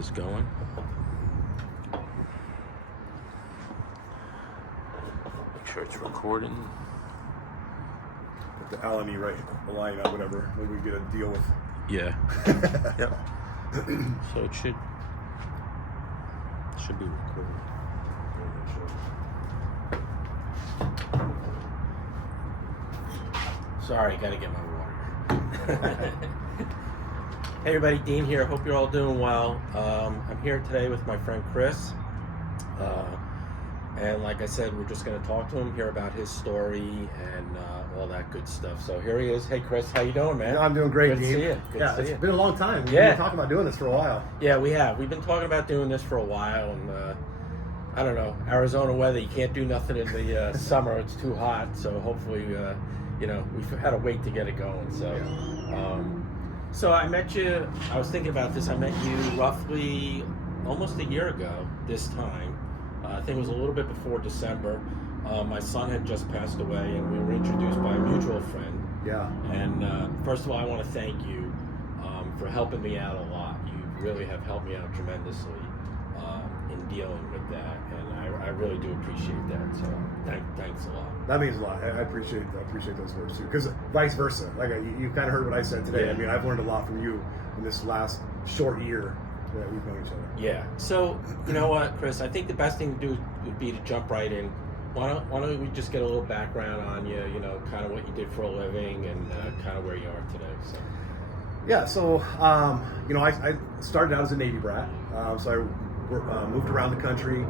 this going. Make sure it's recording. Put the LME right line out, whatever. Maybe we get a deal with. Yeah. Yep. So it should be recording. Sorry, gotta get my water. Hey everybody, Dean here. Hope you're all doing well. I'm here today with my friend Chris. And like I said, we're just going to talk to him, hear about his story and all that good stuff. So here he is. Hey Chris, how you doing, man? I'm doing great, Good Dean. to see you. Good to see It's you. been a long time. We've Yeah. been talking about doing this for a while. Yeah, we have. We've been talking about doing this for a while, and I don't know, Arizona weather, you can't do nothing in the summer. It's too hot. So hopefully, we've had to wait to get it going. So, so I met you, I was thinking about this. I met you roughly almost a year ago this time. I think it was a little bit before December. My son had just passed away, and we were introduced by a mutual friend. Yeah. And first of all, I want to thank you for helping me out a lot. You really have helped me out tremendously in dealing with that, and I really do appreciate that. So thanks a lot. That means a lot. I appreciate those words too. Because vice versa, like you kind of heard what I said today. Yeah. I mean, I've learned a lot from you in this last short year that we've known each other. Yeah. So you know what, Chris? I think the best thing to do would be to jump right in. Why don't we just get a little background on you? You know, kind of what you did for a living and kind of where you are today. So. Yeah. So I started out as a Navy brat. So I moved around the country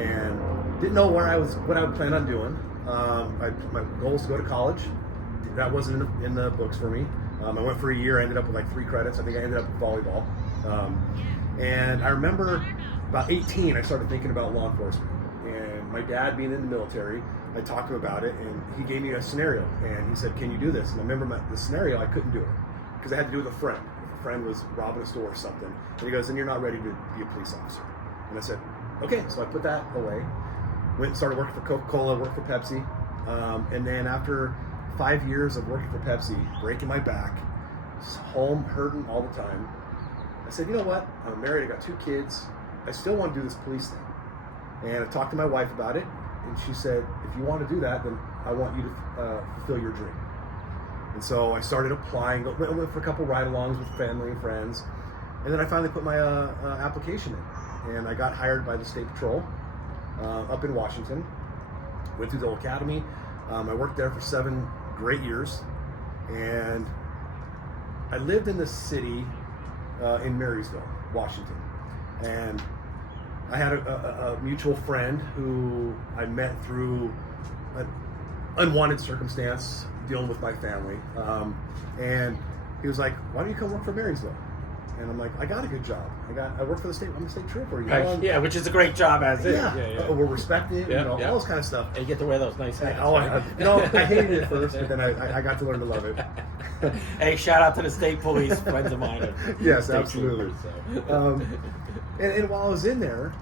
and didn't know what I would plan on doing. My goal was to go to college. That wasn't in the books for me. I went for a year. I ended up with like 3 credits. I think I ended up with volleyball. And I remember about 18, I started thinking about law enforcement. And my dad being in the military, I talked to him about it, and he gave me a scenario. And he said, "Can you do this?" And I remember the scenario, I couldn't do it because I had to do it with a friend. If a friend was robbing a store or something. And he goes, "Then you're not ready to be a police officer." And I said, "Okay." So I put that away. Went and started working for Coca-Cola, worked for Pepsi. And then after 5 years of working for Pepsi, breaking my back, home hurting all the time, I said, you know what? I'm married, I got 2 kids. I still want to do this police thing. And I talked to my wife about it, and she said, if you want to do that, then I want you to fulfill your dream. And so I started applying, went for a couple ride-alongs with family and friends, and then I finally put my application in. And I got hired by the State Patrol up in Washington. Went through the whole academy. I worked there for 7 great years, and I lived in the city in Marysville, Washington, and I had a mutual friend who I met through an unwanted circumstance dealing with my family, and he was like, "Why don't you come work for Marysville?" And I'm like, "I got a good job. I work for the state. I'm a state trooper." You know? Yeah, which is a great job as is. Yeah. We're respected. Yeah, all this kind of stuff. And you get to wear those nice hats. I hated it first, but then I got to learn to love it. Hey, shout out to the state police, friends of mine. Yes, State absolutely. Troopers, And while I was in there,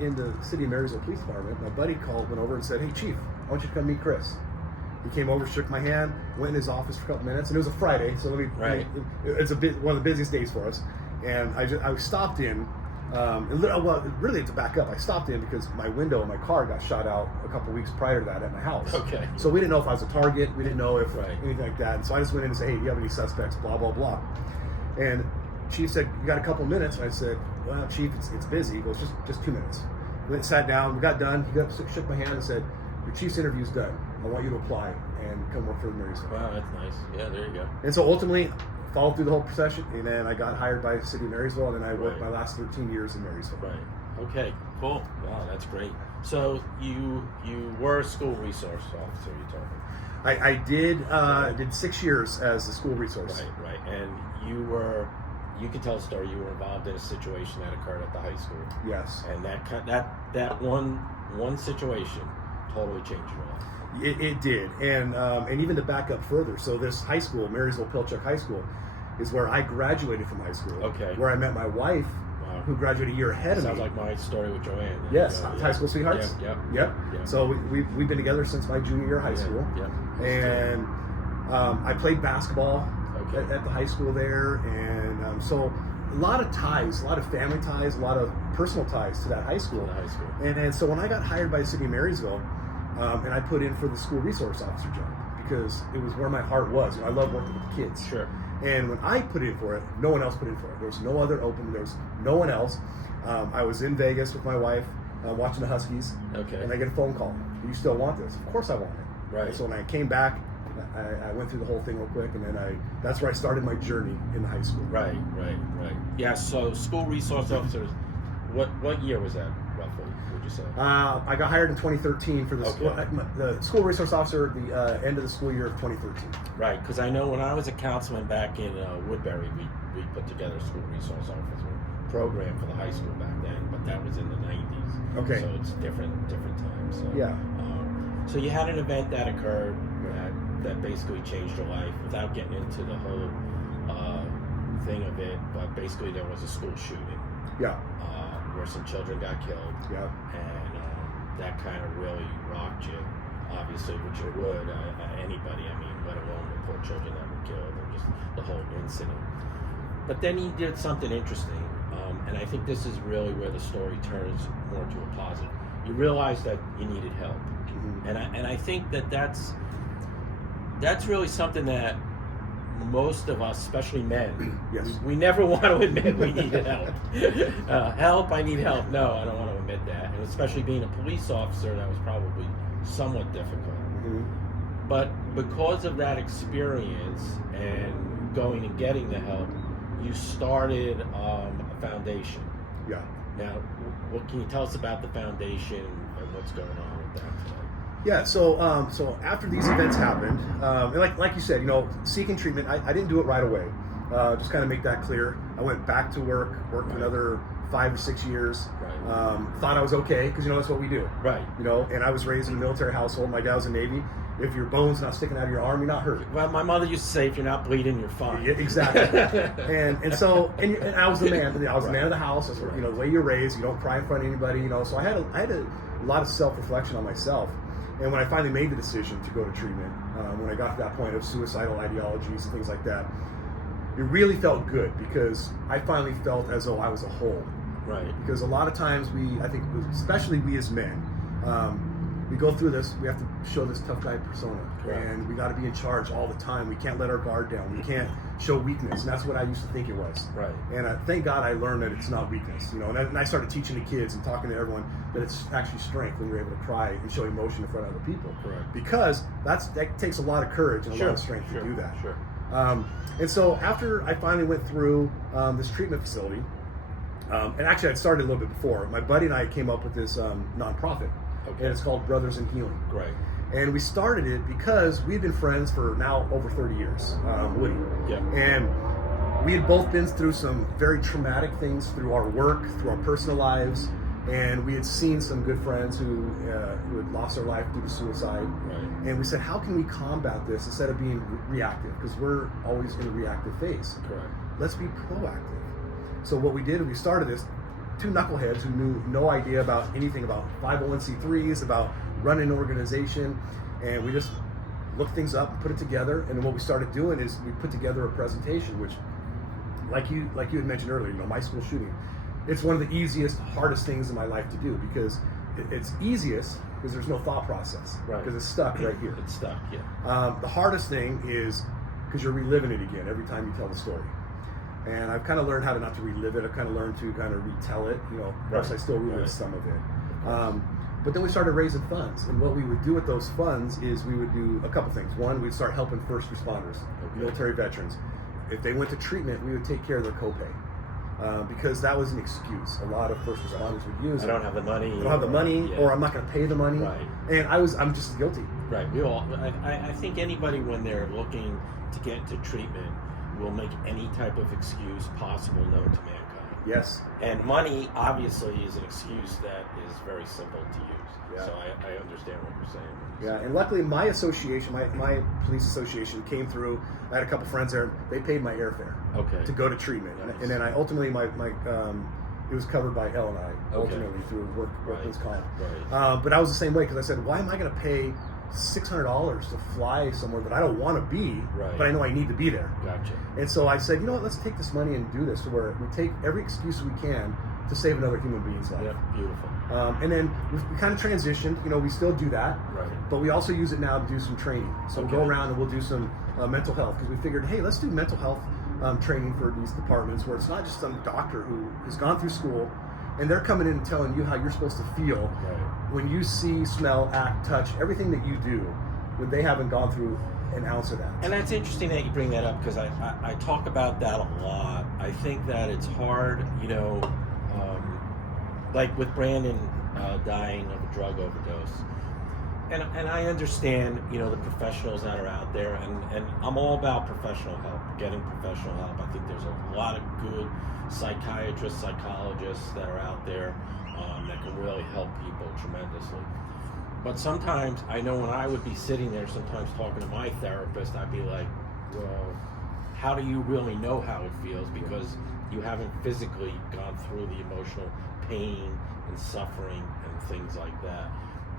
in the city of Marysville Police Department, my buddy went over and said, "Hey, Chief, I want you to come meet Chris." He came over, shook my hand, went in his office for a couple minutes, and it was a Friday, so it's one of the busiest days for us. And I stopped in, really to back up, I stopped in because my window in my car got shot out a couple weeks prior to that at my house. Okay. So we didn't know if I was a target, we didn't know if anything like that, and so I just went in and said, "Hey, do you have any suspects?" Blah blah blah. And Chief said, "You got a couple minutes?" And I said, "Well, Chief, it's busy." He goes, just 2 minutes. We went and sat down, we got done, he shook my hand and said, "Your Chief's interview's done. I want you to apply and come work for the Marysville." Wow, that's nice. Yeah, there you go. And so ultimately, followed through the whole procession, and then I got hired by the city of Marysville, and then I worked my last 13 years in Marysville. Right. Okay, cool. Wow, that's great. So you were a school resource officer, you told me. I did 6 years as a school resource. Right. And you can tell a story. You were involved in a situation that occurred at the high school. Yes. And that one situation totally changed your life. It did, and even to back up further, so this high school, Marysville Pilchuck High School, is where I graduated from high school. Okay. Where I met my wife, who graduated a year ahead of me. Sounds like my story with Joanne. Yes, high school sweethearts. Yep. So we've been together since my junior year of high school. Yeah. And I played basketball at the high school there, and so a lot of ties, a lot of family ties, a lot of personal ties to that high school. And so when I got hired by the city of Marysville, and I put in for the school resource officer job because it was where my heart was. I love working with kids. Sure. And when I put in for it, no one else put in for it. There was no other open. There was no one else. I was in Vegas with my wife watching the Huskies. Okay. And I get a phone call. Do you still want this? Of course I want it. Right. And so when I came back, I went through the whole thing real quick, and then that's where I started my journey in high school. Right. Yeah, so school resource officers, what year was that, roughly, would you say? I got hired in 2013 for the school resource officer at the end of the school year of 2013. Right, because I know when I was a councilman back in Woodbury, we put together a school resource officer program for the high school back then, but that was in the 90s. Okay. So it's different times. So, yeah. So you had an event that occurred that basically changed your life, without getting into the whole thing of it, but basically there was a school shooting. Yeah. Where some children got killed. Yeah. And that kind of really rocked you, obviously, which it would, anybody, I mean, let alone the poor children that were killed, and just the whole incident. But then he did something interesting, and I think this is really where the story turns more to a positive. You realize that you needed help. Mm-hmm. And I think that's really something that most of us, especially men, yes, we never want to admit we needed help. I need help. No, I don't want to admit that. And especially being a police officer, that was probably somewhat difficult. Mm-hmm. But because of that experience and going and getting the help, you started a foundation. Yeah. Now, what can you tell us about the foundation and what's going on with that today? Yeah, so after these events happened, and like you said, seeking treatment, I didn't do it right away. Just kind of make that clear. I went back to worked right. Another 5 or 6 years. Right. Thought I was okay because that's what we do. Right. And I was raised in a military household. My dad was in the Navy. If your bone's not sticking out of your arm, you're not hurt. Well, my mother used to say, if you're not bleeding, you're fine. Yeah, exactly. and so I was the man. I was the man of the house. That's the way you're raised. You don't cry in front of anybody. So I had a lot of self-reflection on myself. And when I finally made the decision to go to treatment, when I got to that point of suicidal ideologies and things like that, it really felt good because I finally felt as though I was a whole. Right. Because a lot of times I think especially we as men, we go through this, we have to show this tough guy persona. Correct. And we got to be in charge all the time. We can't let our guard down. We can't show weakness. And that's what I used to think it was. Right. And thank God I learned that it's not weakness. And I started teaching the kids and talking to everyone that it's actually strength when you're able to cry and show emotion in front of other people. Correct. Because that takes a lot of courage and a lot of strength to do that. Sure. And so after I finally went through this treatment facility, and actually I'd started a little bit before, my buddy and I came up with this nonprofit. Okay. And it's called Brothers in Healing. Right. And we started it because we've been friends for now over 30 years, Woody. Yeah. And we had both been through some very traumatic things through our work, through our personal lives, and we had seen some good friends who had lost their life due to suicide. Right. And we said, how can we combat this instead of being reactive? Because we're always in a reactive phase. Correct. Let's be proactive. So what we did is we started this, two knuckleheads who knew no idea about anything about 501c3s, about running an organization, and we just looked things up and put it together. And then what we started doing is we put together a presentation, which, like you had mentioned earlier, my school shooting, it's one of the easiest, hardest things in my life to do because it's easiest because there's no thought process, right? Because it's stuck right here. It's stuck, yeah. The hardest thing is because you're reliving it again every time you tell the story. And I've kind of learned how to not to relive it. I've kind of learned to kind of retell it. Of course, I still relive some of it. But then we started raising funds. And what we would do with those funds is we would do a couple things. One, we'd start helping first responders, military veterans. If they went to treatment, we would take care of their copay. Because that was an excuse. A lot of first responders would use it. I don't have the money. I don't have the money, or I'm not going to pay the money. Right. And I'm just guilty. Right. We all. I think anybody, when they're looking to get into treatment, will make any type of excuse possible known to mankind. Yes. And money, obviously, is an excuse that is very simple to use. Yeah. So I understand what you're saying. Yeah, and luckily my association, my police association came through. I had a couple friends there. They paid my airfare to go to treatment. Nice. And then I ultimately, it was covered by L&I, ultimately through workman's comp. Right. But I was the same way because I said, why am I going to pay $600 to fly somewhere that I don't want to be, Right. but I know I need to be there. Gotcha. And so I said, you know what, let's take this money and do this, to where we take every excuse we can to save another human being's life. Yeah, beautiful. And then we kind of transitioned. You know, we still do that, Right. but we also use it now to do some training. So we'll go around and we'll do some mental health, because we figured, hey, let's do mental health training for these departments, where it's not just some doctor who has gone through school and they're coming in and telling you how you're supposed to feel when you see, smell, act, touch, everything that you do, when they haven't gone through an ounce of that. And that's interesting that you bring that up, because I talk about that a lot. I think that it's hard, you know, like with Brandon dying of a drug overdose. And I understand, you know, the professionals that are out there, and I'm all about professional help, getting professional help. I think there's a lot of good psychiatrists, psychologists that are out there that can really help people tremendously. But sometimes, I know when I would be sitting there sometimes talking to my therapist, I'd be like, well, how do you really know how it feels? Because you haven't physically gone through the emotional pain and suffering and things like that.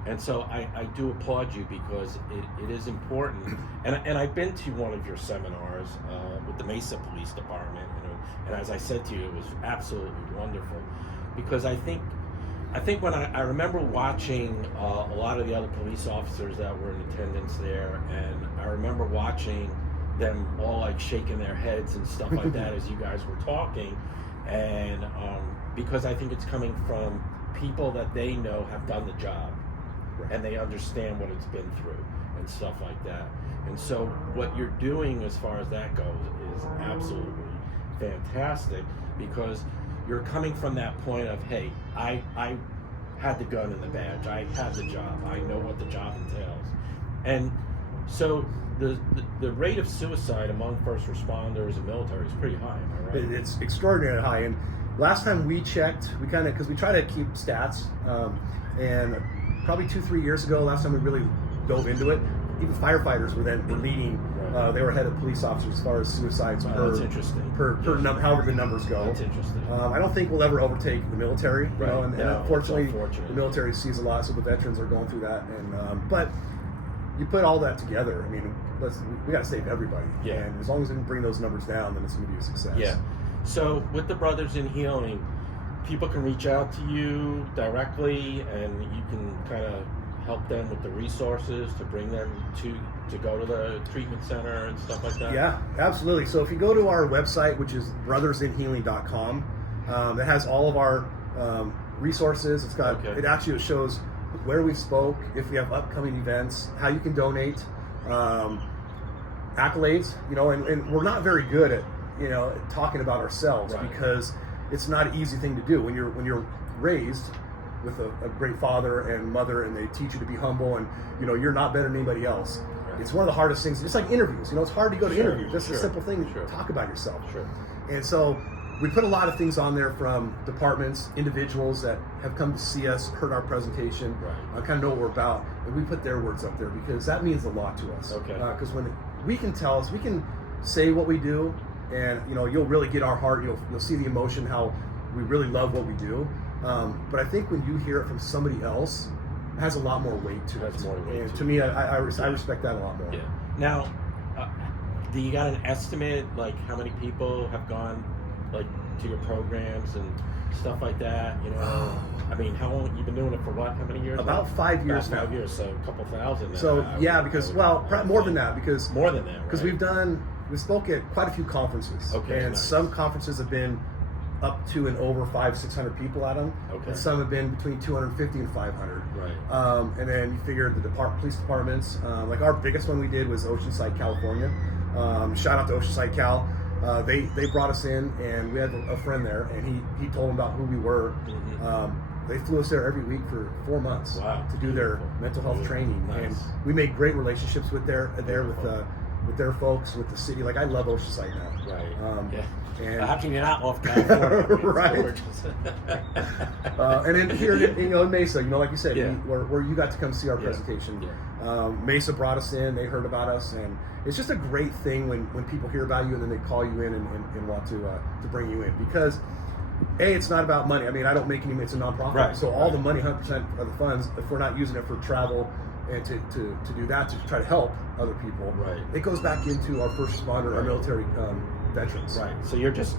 And so I do applaud you, because it is important. And I've been to one of your seminars with the Mesa Police Department, and as I said to you, it was absolutely wonderful. Because I think when I remember watching a lot of the other police officers that were in attendance there, and I remember watching them all like shaking their heads and stuff like that as you guys were talking, and because I think it's coming from people that they know have done the job. Right. And they understand what it's been through and stuff like that. And so what you're doing as far as that goes is absolutely fantastic, because you're coming from that point of, hey, I had the gun and the badge, I had the job, I know what the job entails. And so the rate of suicide among first responders and military is pretty high, am I right? It's extraordinarily high. And last time we checked, because we try to keep stats, and probably 2-3 years ago, last time we really dove into it, even firefighters were then leading. They were ahead of police officers as far as suicides that's interesting. per however the numbers go. That's interesting. I don't think we'll ever overtake the military. You know, and unfortunately, the military sees a lot, so the veterans are going through that. And but you put all that together, I mean, we got to save everybody. Yeah. And as long as we can bring those numbers down, then it's going to be a success. Yeah. So with the Brothers in Healing, people can reach out to you directly, and you can kind of help them with the resources to bring them to go to the treatment center and stuff like that. Yeah, absolutely. So if you go to our website, which is brothersinhealing.com, it has all of our resources. It's got it actually shows where we spoke, if we have upcoming events, how you can donate, accolades. You know, and we're not very good at talking about ourselves, because it's not an easy thing to do when you're raised with a great father and mother, and they teach you to be humble, and you're not better than anybody else. Right. It's one of the hardest things. It's like interviews. It's hard to go to interviews. Just a simple thing. Talk about yourself. Sure. And so we put a lot of things on there from departments, individuals that have come to see us, heard our presentation, kind of know what we're about, and we put their words up there, because that means a lot to us. Okay. Because when we can tell us, we can say what we do, and you'll really get our heart. You'll see the emotion, how we really love what we do. But I think when you hear it from somebody else, it has a lot more weight to it. And to me, I respect that a lot more. Yeah. Now, do you got an estimate, like how many people have gone like to your programs and stuff like that? I mean, how long you've been doing it for? What? How many years? About 5 years now. 5 years, so a couple thousand. So because more than that, because right? we spoke at quite a few conferences. Okay. And some conferences have been up to and over 500-600 people at them. Okay. And some have been between 250 and 500. Right. And then you figure the police departments, like our biggest one we did was Oceanside, California. Shout out to Oceanside, Cal. They brought us in, and we had a friend there, and he told them about who we were. Mm-hmm. They flew us there every week for 4 months to do their mental health training. Nice. And we made great relationships with with their folks, with the city. Like, I love Oceanside now. Right. And how can you not love California? Right. And then here in Mesa, like you said, where you got to come see our presentation. Yeah. Mesa brought us in. They heard about us, and it's just a great thing when people hear about you and then they call you in and want to bring you in, because it's not about money. I mean, I don't make any. It's a nonprofit, so all the money, 100% of the funds, if we're not using it for travel and to do that, to try to help other people, Right. it goes back into our first responder, our Right. military veterans. Right. So you're just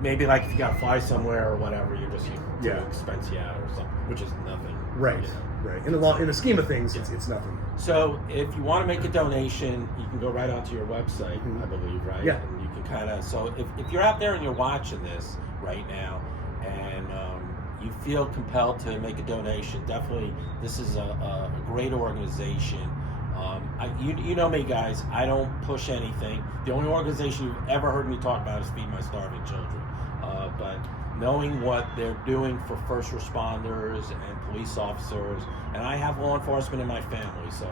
maybe like if you got to fly somewhere or whatever, you're just Yeah. expense you out or something, which is nothing. Right. You know. Right. In the scheme of things, it's nothing. So if you want to make a donation, you can go right onto your website, Mhm. I believe, right? Yeah. And you can kind of, so if you're out there and you're watching this right now and you feel compelled to make a donation, definitely this is a great organization. You know me, guys, I don't push anything. The only organization you've ever heard me talk about is Feed My Starving Children. But knowing what they're doing for first responders and police officers, and I have law enforcement in my family, so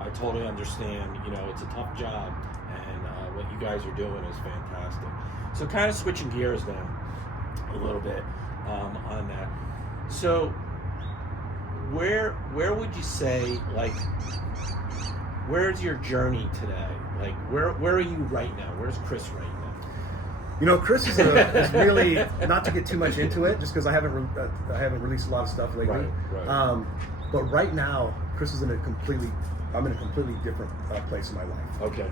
I totally understand, you know, it's a tough job, and what you guys are doing is fantastic. So kind of switching gears now a little bit on that. So where would you say, like, where's your journey today? Like, where are you right now? Where's Chris right now? You know, Chris is really, not to get too much into it, just because I haven't released a lot of stuff lately. Right. But right now, Chris is I'm in a completely different place in my life. Okay.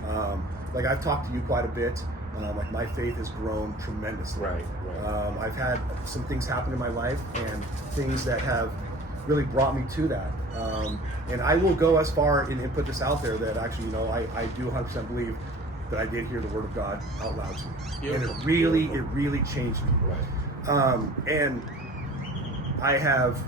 Like I've talked to you quite a bit. Like my faith has grown tremendously. Right. I've had some things happen in my life and things that have really brought me to that. And I will go as far and put this out there that actually, you know, I do 100% believe that I did hear the word of God out loud to me. Beautiful. And it really changed me. Right. And I have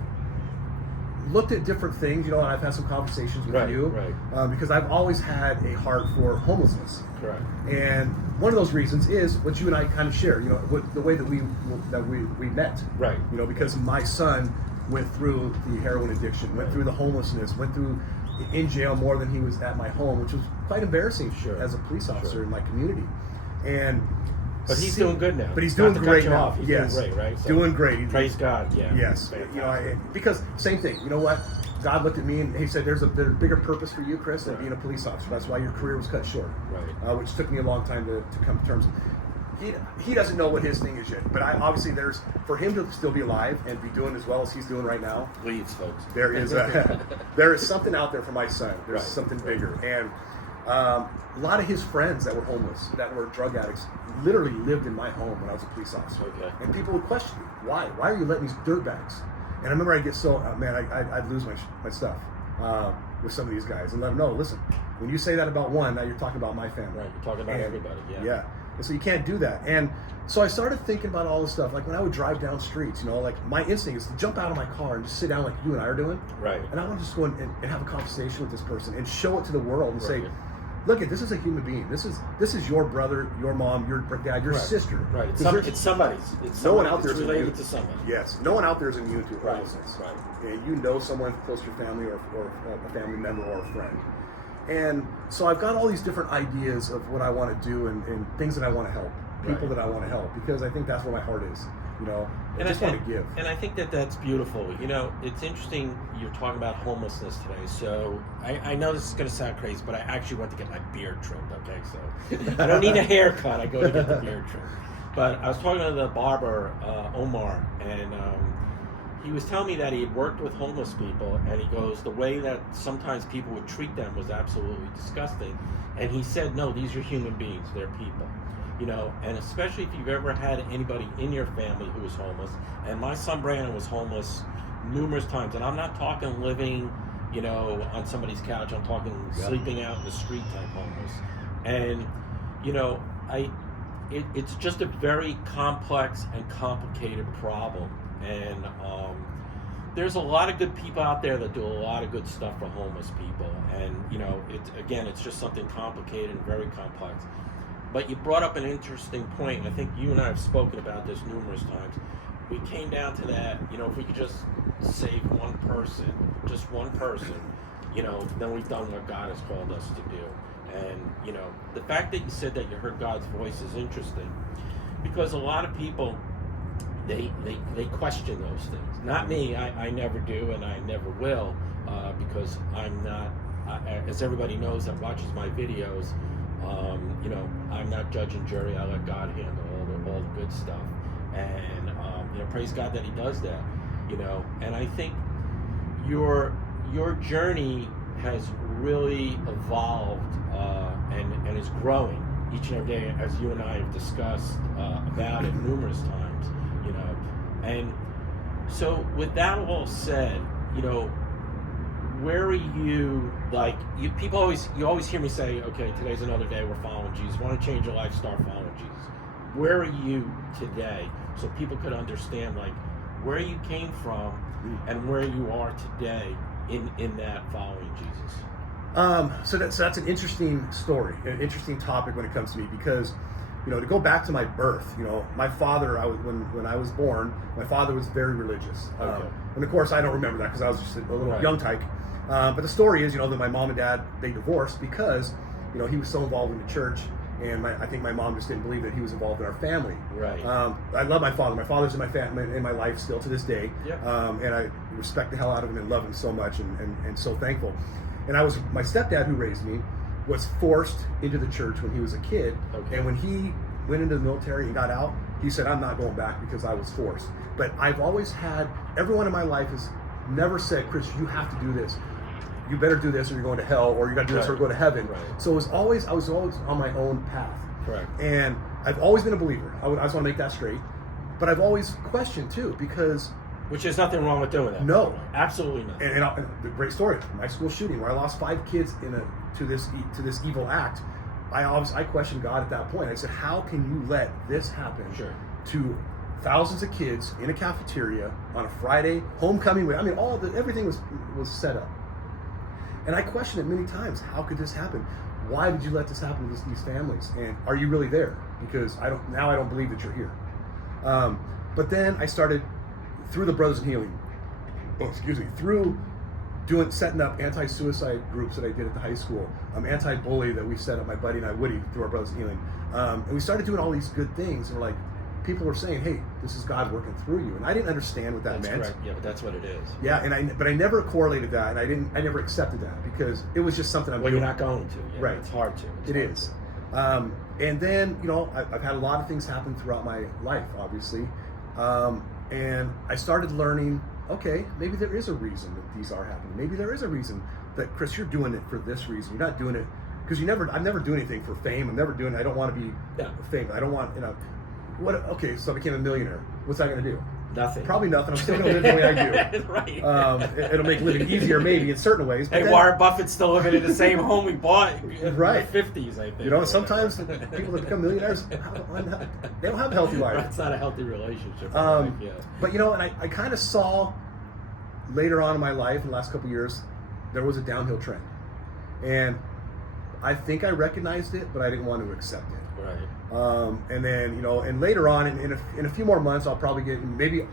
looked at different things, you know, and I've had some conversations with you. Right. Because I've always had a heart for homelessness. Correct. And one of those reasons is what you and I kind of share, you know, the way that we met. Right. You know, because my son went through the heroin addiction, went through the homelessness, went through in jail more than he was at my home, which was quite embarrassing as a police officer in my community. And but he's doing good now. But he's doing great now. He's yes. doing great, right? So doing great. Praise God. Yeah. Yes. You know, because same thing. You know what? God looked at me and he said, "There's a bigger purpose for you, Chris, than being a police officer. That's why your career was cut short." Right. Which took me a long time to come to terms with. He doesn't know what his thing is yet, but obviously for him to still be alive and be doing as well as he's doing right now. Please, folks. There is something out there for my son. There's Right. something bigger, and a lot of his friends that were homeless, that were drug addicts, literally lived in my home when I was a police officer. Okay. And people would question me, why? Why are you letting these dirtbags? And I remember I'd get so I'd lose my stuff with some of these guys and let them know, listen, when you say that about one, now you're talking about my family. Right. You're talking about everybody. Yeah. Yeah. And so you can't do that. And so I started thinking about all this stuff. Like when I would drive down streets, you know, like my instinct is to jump out of my car and just sit down like you and I are doing. Right. And I want to just go and have a conversation with this person and show it to the world and say, look, this is a human being. This is your brother, your mom, your dad, your sister. Right. It's somebody's. No one out there is related immune to somebody. Yes. No one out there is immune to Right. homelessness. Right. And you know someone close to your family or a family member or a friend. And so I've got all these different ideas of what I want to do and things that I want to help, people that I want to help, because I think that's where my heart is, you know. I just want to give. And I think that's beautiful. You know, it's interesting you're talking about homelessness today. So I know this is going to sound crazy, but I actually went to get my beard trimmed, okay? So I don't need a haircut. I go to get the beard trimmed. But I was talking to the barber, Omar, and he was telling me that he had worked with homeless people, and he goes, the way that sometimes people would treat them was absolutely disgusting. And he said, no, these are human beings, they're people. You know, and especially if you've ever had anybody in your family who was homeless, and my son Brandon was homeless numerous times, and I'm not talking living, you know, on somebody's couch, I'm talking sleeping out in the street type homeless. And, you know, it's just a very complex and complicated problem. And there's a lot of good people out there that do a lot of good stuff for homeless people. And, you know, it's just something complicated and very complex. But you brought up an interesting point, and I think you and I have spoken about this numerous times. We came down to that, you know, if we could just save one person, just one person, you know, then we've done what God has called us to do. And, you know, the fact that you said that you heard God's voice is interesting, because a lot of people, they question those things. Not me, I never do, and I never will, because I'm not, as everybody knows that watches my videos, you know, I'm not judge and jury. I let God handle all the good stuff, and you know, praise God that He does that. You know, and I think your journey has really evolved and is growing each and every day, as you and I have discussed about it numerous times, you know. And so with that all said, you know, where are you, like, you always hear me say, okay, today's another day, we're following Jesus. Want to change your life, start following Jesus. Where are you today, so people could understand, like, where you came from and where you are today in that following Jesus? So that's an interesting story, an interesting topic when it comes to me, because, you know, to go back to my birth, you know, my father, when I was born, my father was very religious. Okay. And of course, I don't remember that because I was just a little Right. young tyke. But the story is, you know, that my mom and dad, they divorced because, you know, he was so involved in the church, and I think my mom just didn't believe that he was involved in our family. Right. I love my father. My father's in my family, in my life still to this day. Yep. And I respect the hell out of him and love him so much, and so thankful. And my stepdad, who raised me, was forced into the church when he was a kid. Okay. And when he went into the military and got out, he said, I'm not going back because I was forced. But I've always had, everyone in my life has never said, Chris, you have to do this. You better do this or you're going to hell, or you got to do this or go to heaven. Right. So I was always on my own path. Correct. And I've always been a believer. I just want to make that straight. But I've always questioned too, because Which there's nothing wrong with doing that. No. Absolutely not. and the great story, my school shooting, where I lost 5 kids to this evil act. I questioned God at that point. I said, how can you let this happen Sure. to thousands of kids in a cafeteria on a Friday, homecoming week? I mean, everything was set up. And I questioned it many times. How could this happen? Why did you let this happen to these families? And are you really there? Because I don't believe that you're here. But then I started, through the Brothers in Healing, through setting up anti-suicide groups that I did at the high school, anti-bully that we set up, my buddy and I, Woody, through our Brothers in Healing. And we started doing all these good things, and like, people were saying, hey, this is God working through you. And I didn't understand what that meant. Correct. Yeah, but that's what it is. Yeah, but I never correlated that, and I never accepted that, because it was just something I'm Well, doing. you're not going to. Yeah, Right. It's hard to. It is. And then, you know, I've had a lot of things happen throughout my life, obviously. And I started learning, okay, maybe there is a reason that these are happening. Maybe there is a reason that, Chris, you're doing it for this reason. You're not doing it because I never do anything for fame. I don't want to be famous. I don't want, you know, okay, so I became a millionaire. What's that going to do? Nothing. Probably nothing. I'm still going to live the way I do. Right. It'll make living easier, maybe, in certain ways. But Hey, then, Warren Buffett's still living in the same home we bought in Right. the 50s, I think. you know, sometimes people that become millionaires, they don't have a healthy life. That's not a healthy relationship. Yeah. But, you know, and I kind of saw later on in my life, in the last couple of years, there was a downhill trend. And I think I recognized it, but I didn't want to accept it. Right. And then, you know, and later on, in a few more months, I'll probably maybe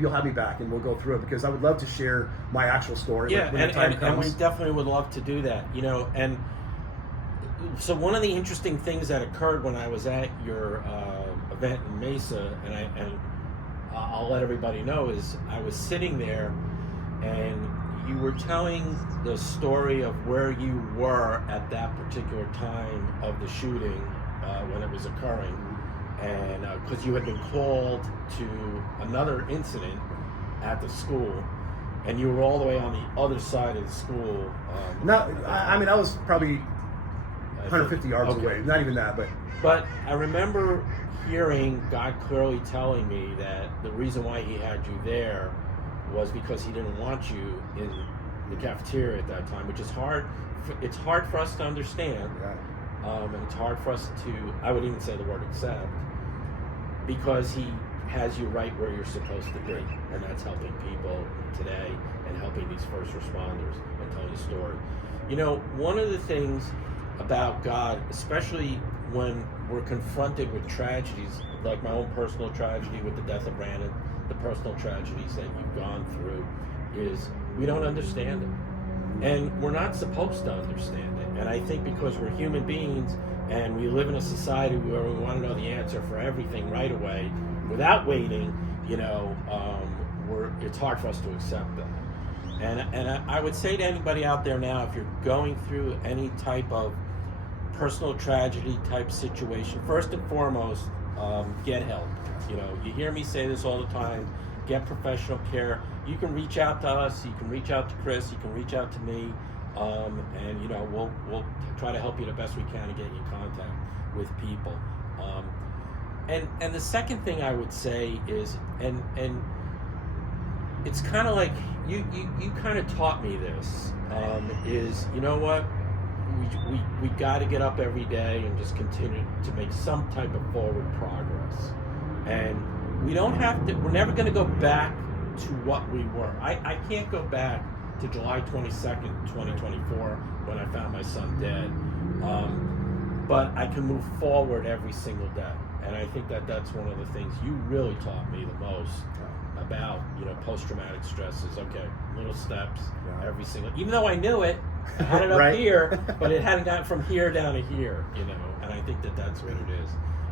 you'll have me back and we'll go through it, because I would love to share my actual story Yeah, when the time and comes. we definitely would love to do that, you know. And so one of the interesting things that occurred when I was at your event in Mesa, and I'll let everybody know, is I was sitting there and you were telling the story of where you were at that particular time of the shooting when it was occurring, and because you had been called to another incident at the school, and you were all the way on the other side of the school. I mean, I was probably 150 yards Okay. away. Not even that, But I remember hearing God clearly telling me that the reason why he had you there was because he didn't want you in the cafeteria at that time, which is hard. It's hard for us to understand, and it's hard for us to, I would even say the word accept, because he has you right where you're supposed to be, and that's helping people today and helping these first responders and telling the story. You know, one of the things about God, especially when we're confronted with tragedies, like my own personal tragedy with the death of Brandon, the personal tragedies that you've gone through, is we don't understand it. And we're not supposed to understand it. And I think because we're human beings and we live in a society where we want to know the answer for everything right away, without waiting, you know, it's hard for us to accept that. And I would say to anybody out there now, if you're going through any type of personal tragedy type situation, first and foremost, get help. You know, you hear me say this all the time, get professional care. You can reach out to us, you can reach out to Chris, you can reach out to me. and you know, we'll try to help you the best we can and get you in contact with people. And the second thing I would say is, and it's kind of like you kind of taught me this, is, you know what, we got to get up every day and just continue to make some type of forward progress, and we don't have to, we're never going to go back to what we were. I can't go back to July 22nd, 2024, when I found my son dead, but I can move forward every single day. And I think that's one of the things you really taught me the most about, you know, post-traumatic stress is, okay, little steps, every single, even though I knew it, I had it up here, but it hadn't gotten from here down to here, you know, and I think that's what it is,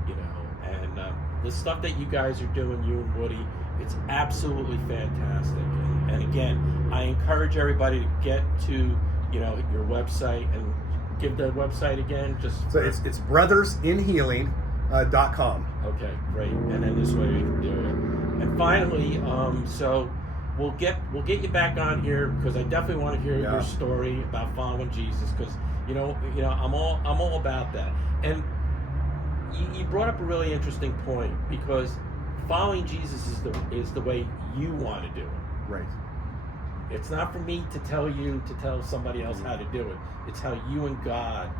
you know, and the stuff that you guys are doing, you and Woody, it's absolutely fantastic. And again, I encourage everybody to get to, you know, your website, and give the website again, just so it's brothersinhealing.com. Okay, great. And then this way we can do it. And finally, so we'll get you back on here, because I definitely want to hear your story about following Jesus, because you know I'm all about that. And you brought up a really interesting point, because following Jesus is the way you want to do it. Right. It's not for me to tell you to tell somebody else how to do it. It's how you and God,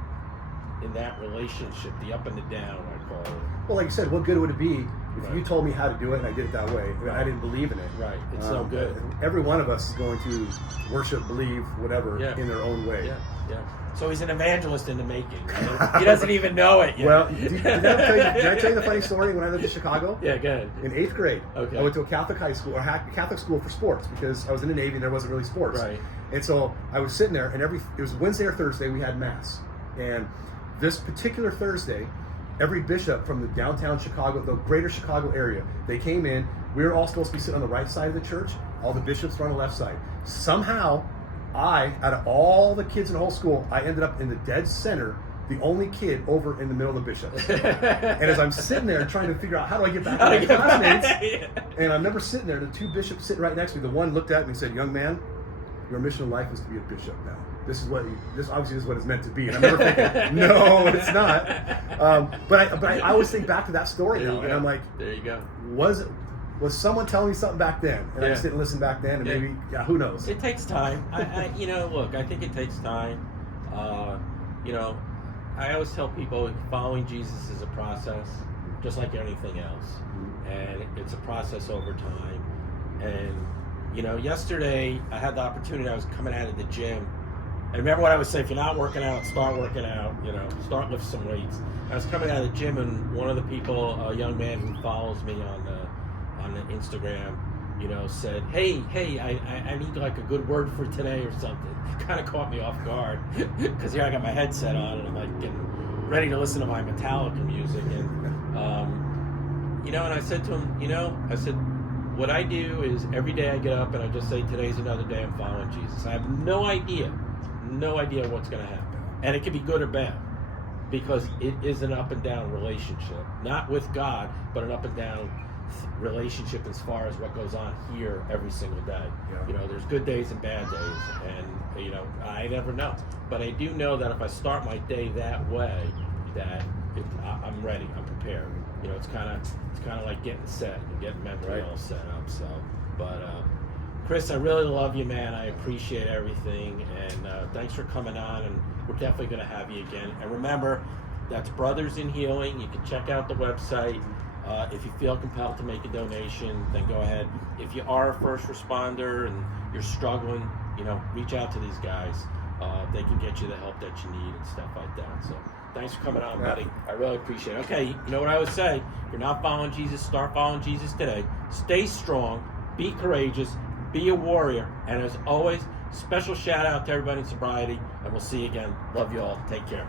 in that relationship, the up and the down, I call it. Well, like you said, what good would it be if you told me how to do it and I did it that way? I mean, I didn't believe in it. Right. It's so good. Every one of us is going to worship, believe, whatever, in their own way. Yeah. So he's an evangelist in the making. He doesn't even know it yet. Well, did I tell you the funny story when I lived in Chicago? Yeah, go ahead. In 8th grade, okay. I went to a Catholic high school, or Catholic school for sports, because I was in the Navy and there wasn't really sports. Right. And so I was sitting there, and it was Wednesday or Thursday, we had Mass. And this particular Thursday, every bishop from the downtown Chicago, the greater Chicago area, they came in. We were all supposed to be sitting on the right side of the church. All the bishops were on the left side. Somehow, out of all the kids in the whole school, I ended up in the dead center, the only kid over in the middle of the bishops. And as I'm sitting there trying to figure out how do I get back to my classmates, and I remember sitting there, the two bishops sitting right next to me. The one looked at me and said, "Young man, your mission in life is to be a bishop now. This obviously is what it's meant to be." And I remember thinking, no, it's not. But I always think back to that story now, and I'm like, there you go. Was someone telling me something back then, and I just didn't listen back then, and maybe, who knows? It takes time. Look, I think it takes time. I always tell people following Jesus is a process, just like anything else, and it's a process over time. And yesterday I had the opportunity. I was coming out of the gym. And remember what I was saying, if you're not working out, start working out, start lifting some weights. I was coming out of the gym, and one of the people, a young man who follows me on the Instagram, said, hey, I need like a good word for today or something. It kind of caught me off guard, because here I got my headset on, and I'm like getting ready to listen to my Metallica music. And, and I said to him, what I do is every day I get up and I just say, today's another day I'm following Jesus. I have no idea what's going to happen. And it can be good or bad, because it is an up and down relationship, not with God, but an up and down relationship as far as what goes on here every single day. There's good days and bad days, and I never know. But I do know that if I start my day that way, that I'm ready, I'm prepared. It's kind of like getting set and getting mentally all set up. So, but Chris, I really love you, man. I appreciate everything, and thanks for coming on. And we're definitely going to have you again. And remember, that's Brothers in Healing. You can check out the website. If you feel compelled to make a donation, then go ahead. If you are a first responder and you're struggling, reach out to these guys. They can get you the help that you need and stuff like that. So thanks for coming on, buddy. I really appreciate it. Okay, you know what I would say? If you're not following Jesus, start following Jesus today. Stay strong. Be courageous. Be a warrior. And as always, special shout out to everybody in sobriety. And we'll see you again. Love you all. Take care.